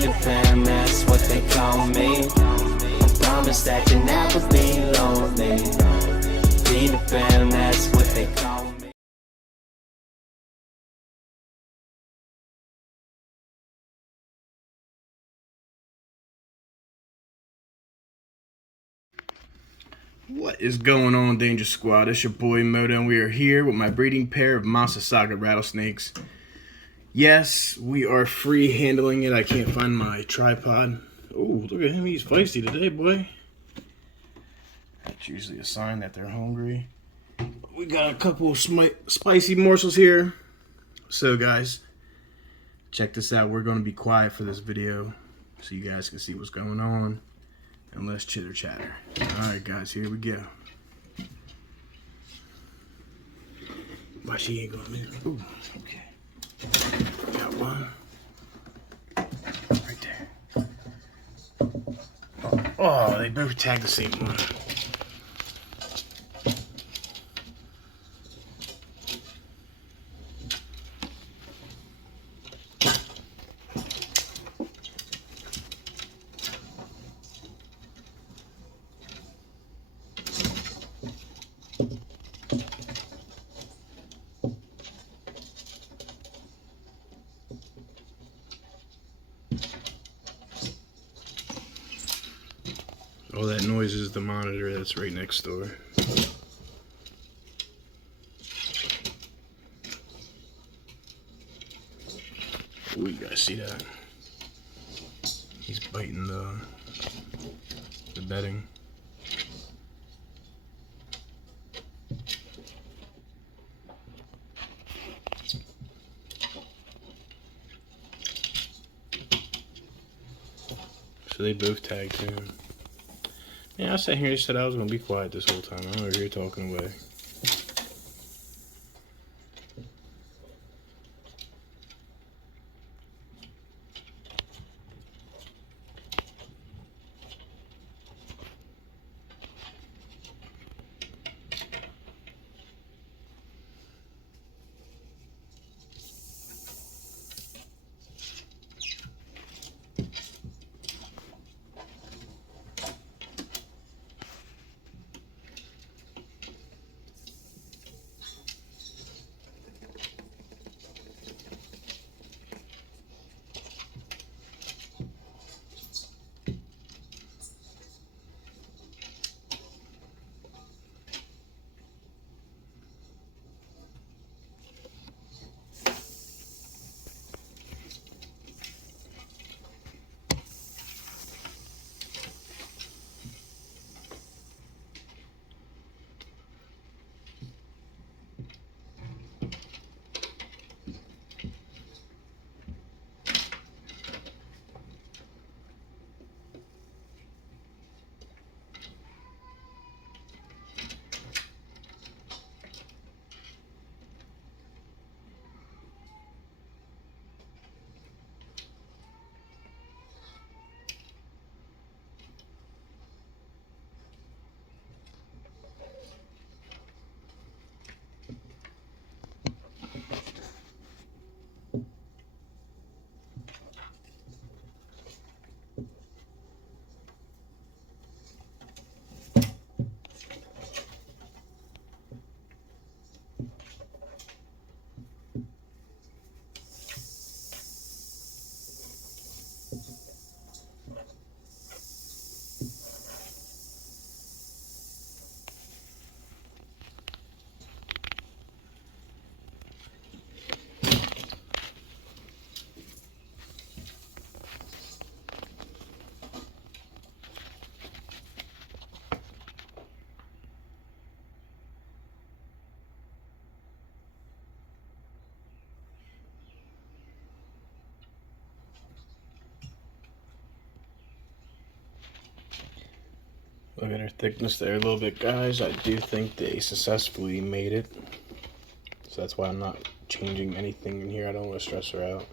Peter Pan, that's what they call me. Promise that you'll never be lonely. Peter Pan, that's what they call me. What is going on, Danger Squad? It's your boy Moto, and we are here with my breeding pair of Massasauga rattlesnakes. Yes, we are free handling it. I can't find my tripod. Oh, look at him. He's feisty today, boy. That's usually a sign that they're hungry. We got a couple of spicy morsels here. So, guys, check this out. We're going to be quiet for this video so you guys can see what's going on. And less chitter chatter. Alright, guys, here we go. Why she ain't gonna move? Ooh, okay. Got one. Right there. Oh, they both tagged the same one. All that noise is the monitor that's right next door. Ooh, you guys see that? He's biting the bedding. So they both tagged him. Yeah, I sat here and said I was going to be quiet this whole time. I'm over here talking away. Look at her thickness there a little bit, guys. I do think they successfully made it. So that's why I'm not changing anything in here. I don't want to stress her out.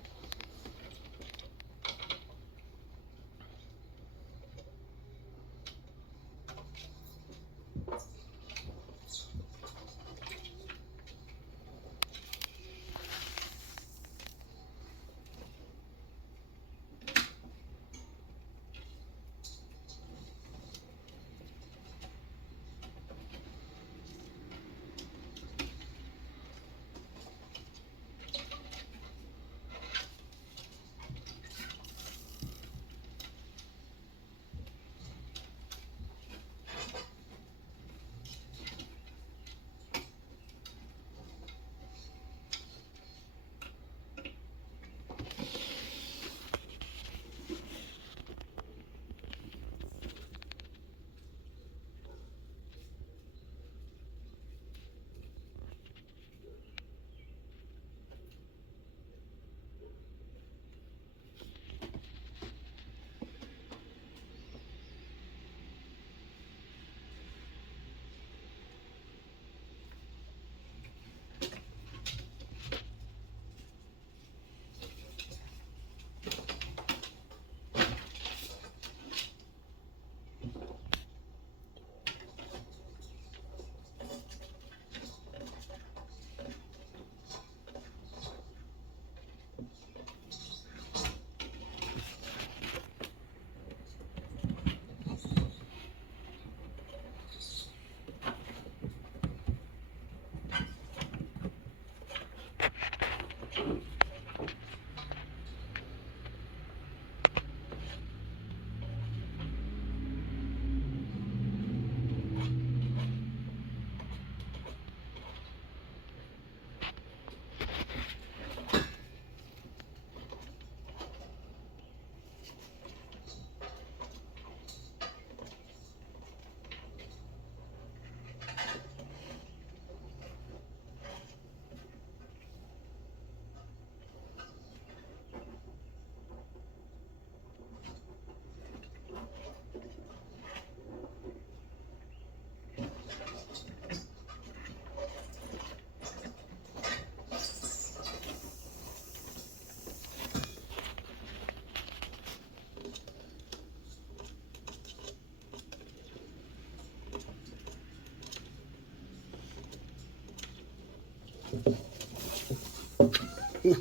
No,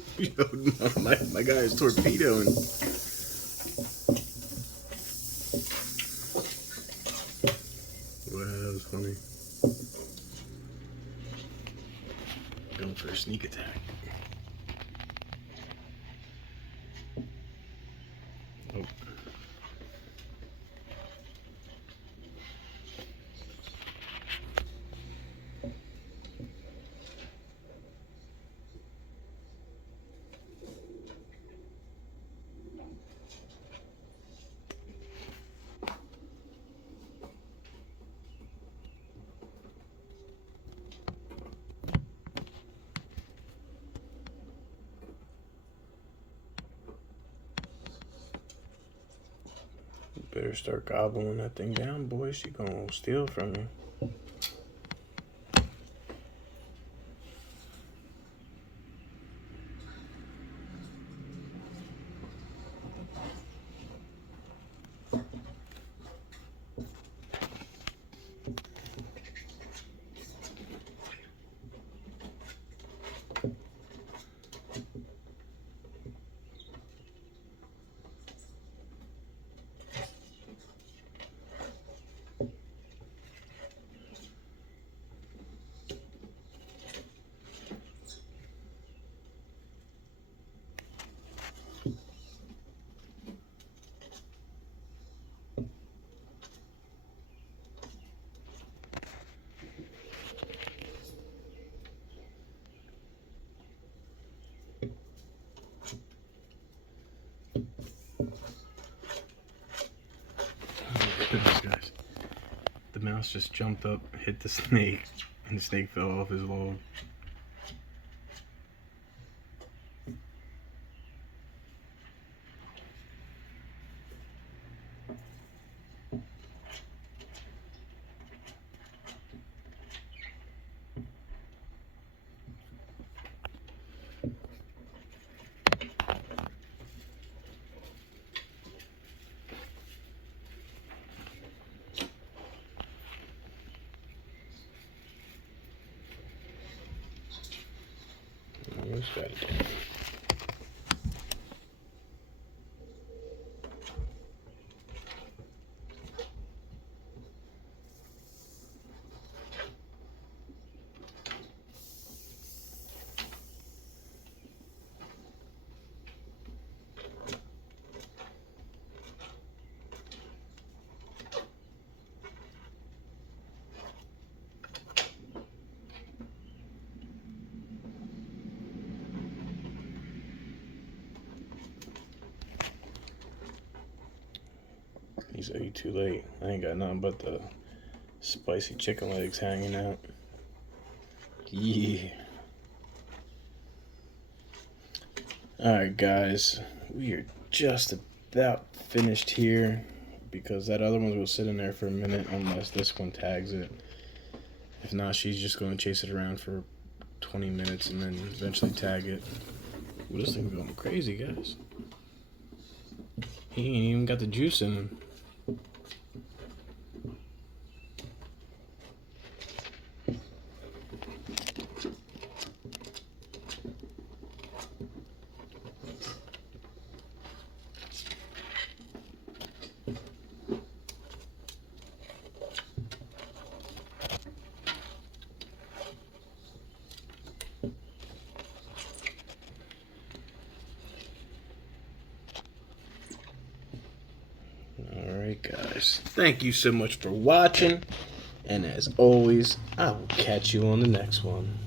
my guy is torpedoing. Wow, that was funny. Going for a sneak attack. Oh. Better start gobbling that thing down, boy. She gonna steal from you. Goodness, guys. The mouse just jumped up, hit the snake, and the snake fell off his log. Let's try it again. He's like, you too late. I ain't got nothing but the spicy chicken legs hanging out. Yeah. Alright, guys. We are just about finished here because that other one will sit in there for a minute unless this one tags it. If not, she's just going to chase it around for 20 minutes and then eventually tag it. Ooh, this thing's going crazy, guys. He ain't even got the juice in him. Alright, guys. Thank you so much for watching. And as always, I will catch you on the next one.